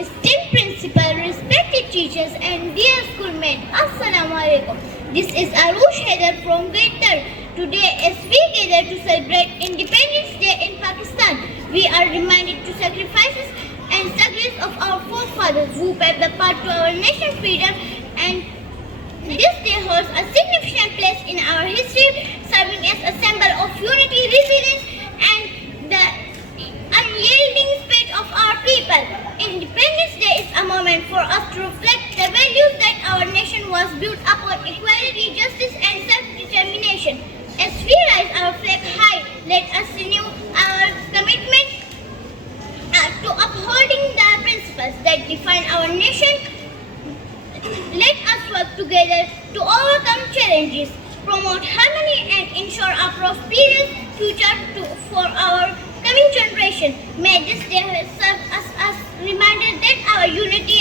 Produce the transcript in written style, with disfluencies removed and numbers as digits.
esteemed principal, respected teachers and dear schoolmates, Assalamu alaikum. This is Aroush Haider from grade 3rd. Today as we gather to celebrate Independence Day in Pakistan, we are reminded to sacrifices and struggles of our forefathers who paved the path to our nation's freedom, and this day holds a significant place in our history, serving as a symbol of unity, resilience and the unyielding spirit of our people. Independence Day is a moment for us to reflect the values that our nation was built upon: equality, justice and self-determination. As we rise our flag high, let us renew our commitment to upholding the principles that define our nation. Let us work together to overcome challenges, promote harmony and ensure a prosperous future for our coming generation. May this day serve us as a reminder that our unity